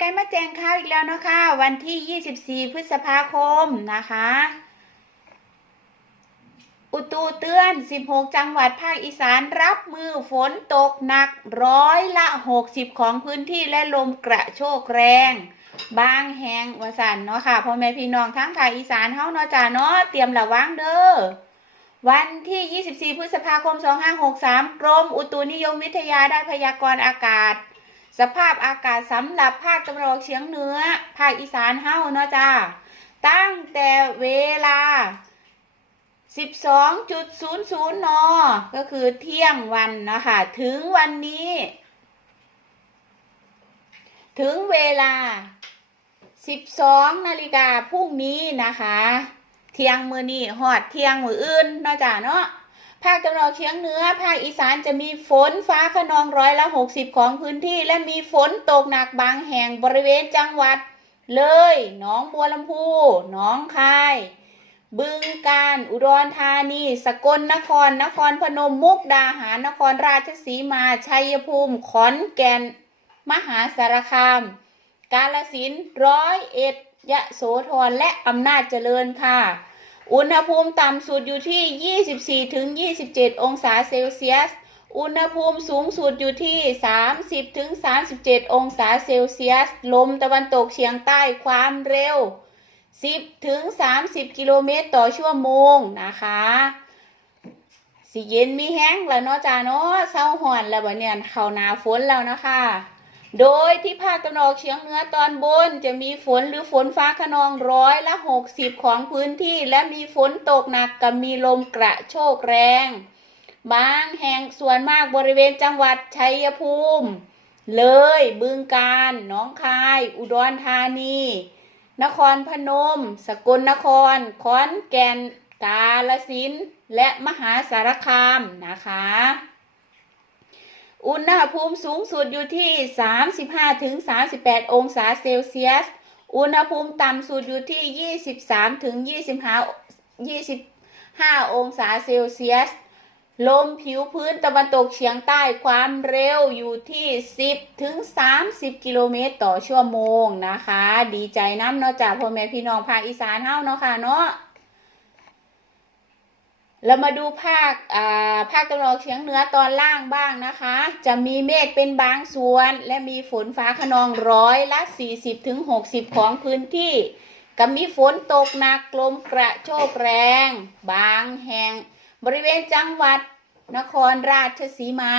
ไกลมาแจ้งข่าวอีกแล้วนะคะ วันที่ 24 พฤษภาคมนะคะ อุตุเตือน 16 จังหวัดภาคอีสานรับมือฝนตกหนักร้อยละ 60 ของพื้นที่และลมกระโชกแรง บางแห่งวสันเนาะค่ะพ่อแม่พี่น้องทั้งภาคอีสานเฮาเนาะจ้าเนาะเตรียมระวังเด้อวันที่ 24 พฤษภาคม 2563 กรมอุตุนิยมวิทยาได้พยากรณ์อากาศ สภาพอากาศสำหรับภาคตะวันออกเฉียงเหนือ ภาคอีสานเฮาเนาะจ้า ตั้งแต่เวลา 12.00 น ก็คือเที่ยงวันนะคะ ถึงวันนี้ ถึงเวลา 12 นาฬิกาพรุ่งนี้นะคะ เที่ยงมือนี้หอดเที่ยงมืออื่นเนาะจ้าเนาะ ภาคตะวันออกเฉียงเหนือ ภาคอีสานจะมีฝนฟ้าขนองร้อยละ60ของพื้นที่ และมีฝนตกหนักบางแห่งบริเวณจังหวัด เลย หนองบัวลำพูหนองคาย บึงกาฬ อุดรธานี สกลนคร นครพนม มุกดาหาร นครราชสีมา ชัยภูมิ ขอนแก่น มหาสารคาม กาลสินธุ์ร้อยเอ็ด ยะโสธร และอำนาจเจริญค่ะ อุณหภูมิต่ำสุดอยู่ที่ 24-27 องศาเซลเซียส อุณหภูมิสูงสุดอยู่ที่ 30-37 องศาเซลเซียส ลมตะวันตกเฉียงใต้ความเร็ว 10-30 กิโลเมตรต่อชั่วโมงนะคะสิเย็นมีแห้งแล้วเนาะจ้าเนาะเศร้าหอนแล้วบัดเนี่ยเข้าหนาฝนแล้วนะคะ โดยที่ภาคตะวันออกเฉียงเหนือตอนบนจะมีฝนหรือฝนฟ้าขนองร้อยละ60ของพื้นที่ และมีฝนตกหนักกับมีลมกระโชกแรง บางแห่งส่วนมากบริเวณจังหวัดชัยภูมิ เลยบึงกาฬหนองคาย อุดรธานี นครพนม สกลนคร ขอนแก่นกาลสินและมหาสารคามนะคะ อุณหภูมิสูงสุดอยู่ที่ 35ถึง38 องศาเซลเซียส อุณหภูมิต่ำสุดอยู่ที่ 23ถึง25 25 องศาเซลเซียส ลมผิวพื้นตะวันตกเฉียงใต้ความเร็วอยู่ที่ 10 ถึง 30 กิโลเมตรต่อชั่วโมงนะคะ ดีใจน้ำเนาะจากพ่อแม่พี่น้องภาคอีสานเฮาเนาะค่ะเนาะ เรามาดูภาคภาคตะวันออกเฉียงเหนือตอนล่างบ้างนะคะ จะมีเมฆเป็นบางส่วน และมีฝนฟ้าขนองร้อยละ 40ถึง60 ของพื้นที่กับมีฝนตกหนักลมกระโชกแรง บางแห่ง บริเวณจังหวัดนครราชสีมา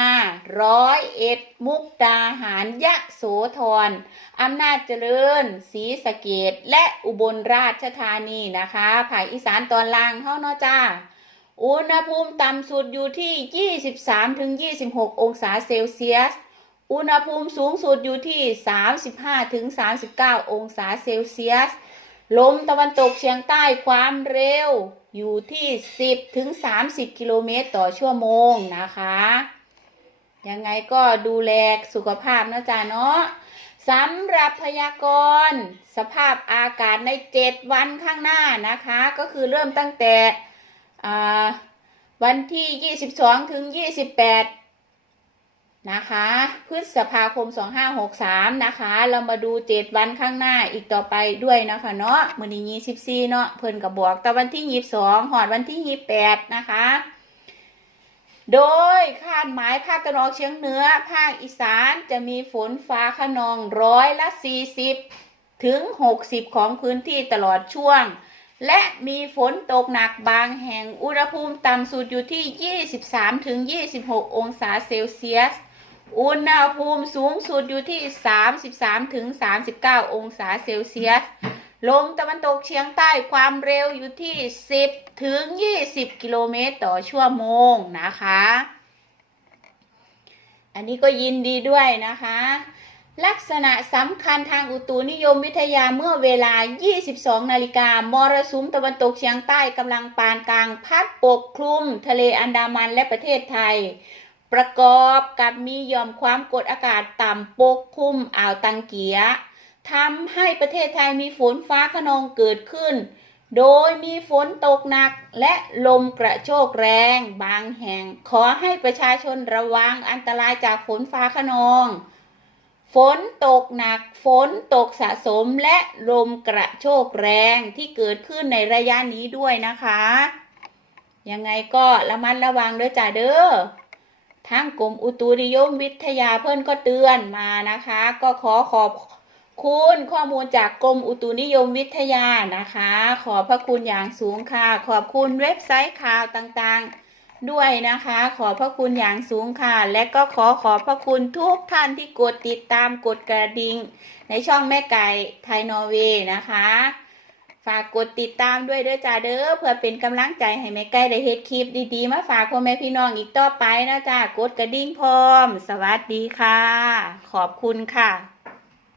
ร้อยเอ็ด มุกดาหารยะโสธรอำนาจเจริญศรีสะเกดและอุบลราชธานีนะคะภาคอีสานตอนล่างเท่านาะจ้า อุณหภูมิต่ำสุดอยู่ที่ 23ถึง26 องศาเซลเซียส อุณหภูมิสูงสุดอยู่ที่ 35ถึง39 องศาเซลเซียส ลมตะวันตกเฉียงใต้ความเร็วอยู่ที่ 10ถึง30 กิโลเมตรต่อชั่วโมงนะคะ ยังไงก็ดูแลสุขภาพนะจ๊ะเนาะสำหรับพยากรณ์สภาพอากาศใน 7 วันข้างหน้านะคะ ก็คือเริ่มตั้งแต่ วันที่22ถึง28นะคะพฤษภาคม2563นะคะ เรามาดู7วันข้างหน้าอีกต่อไปด้วยนะคะเนาะมื้อนี้24เนาะเพิ่นก็บบอกแต่วันที่22หอดวันที่28นะคะโดยคาดหมายภาคตะวันออกเฉียงเหนือ ภาคอีสานจะมีฝนฟ้าขนองร้อยละ 40 ถึง 60 ของพื้นที่ตลอดช่วง และมีฝนตกหนักบางแห่ง อุณหภูมิต่ำสุดอยู่ที่ 23-26 องศาเซลเซียส อุณหภูมิสูงสุดอยู่ที่ 33-39 องศาเซลเซียส ลมตะวันตกเฉียงใต้ความเร็วอยู่ที่ 10-20 กิโลเมตรต่อชั่วโมงนะคะ อันนี้ก็ยินดีด้วยนะคะ ลักษณะสำคัญทางอุตุนิยมวิทยาเมื่อเวลา 22 นาฬิกามรสุมตะวันตกเฉียงใต้กำลังปานกลางพัดปกคลุม ทะเลอันดามันและประเทศไทย ประกอบกับมียอมความกดอากาศต่ำปกคลุมอ่าวตังเกียทำให้ประเทศไทยมีฝนฟ้าขนองเกิดขึ้น โดยมีฝนตกหนักและลมกระโชกแรงบางแห่ง ขอให้ประชาชนระวังอันตรายจากฝนฟ้าขนอง ฝนตกหนัก ฝนตกสะสมและลมกระโชกแรงที่เกิดขึ้นในระยะนี้ด้วยนะคะ ยังไงก็ระมัดระวังด้อจ้าเด้อทางกรมอุตุนิยมวิทยาเพื่อนก็เตือนมานะคะ ก็ขอขอบคุณข้อมูลจากกรมอุตุนิยมวิทยานะคะ ขอบพระคุณอย่างสูงค่ะ ขอบคุณเว็บไซต์ข่าวต่างๆ ด้วยนะคะ ขอพระคุณอย่างสูงค่ะ และก็ขอขอบพระคุณทุกท่านที่กดติดตามกดกระดิ่งในช่องแม่ไก่ไทยนอร์เวย์นะคะ ฝากกดติดตามด้วยเด้อจ้าเด้อเพื่อเป็นกำลังใจให้แม่ไก่ได้เฮ็ดคลิปดีๆ มาฝากพ่อแม่พี่น้องอีกต่อไปนะจ้ากดกระดิ่งพร้อม สวัสดีค่ะ ขอบคุณค่ะ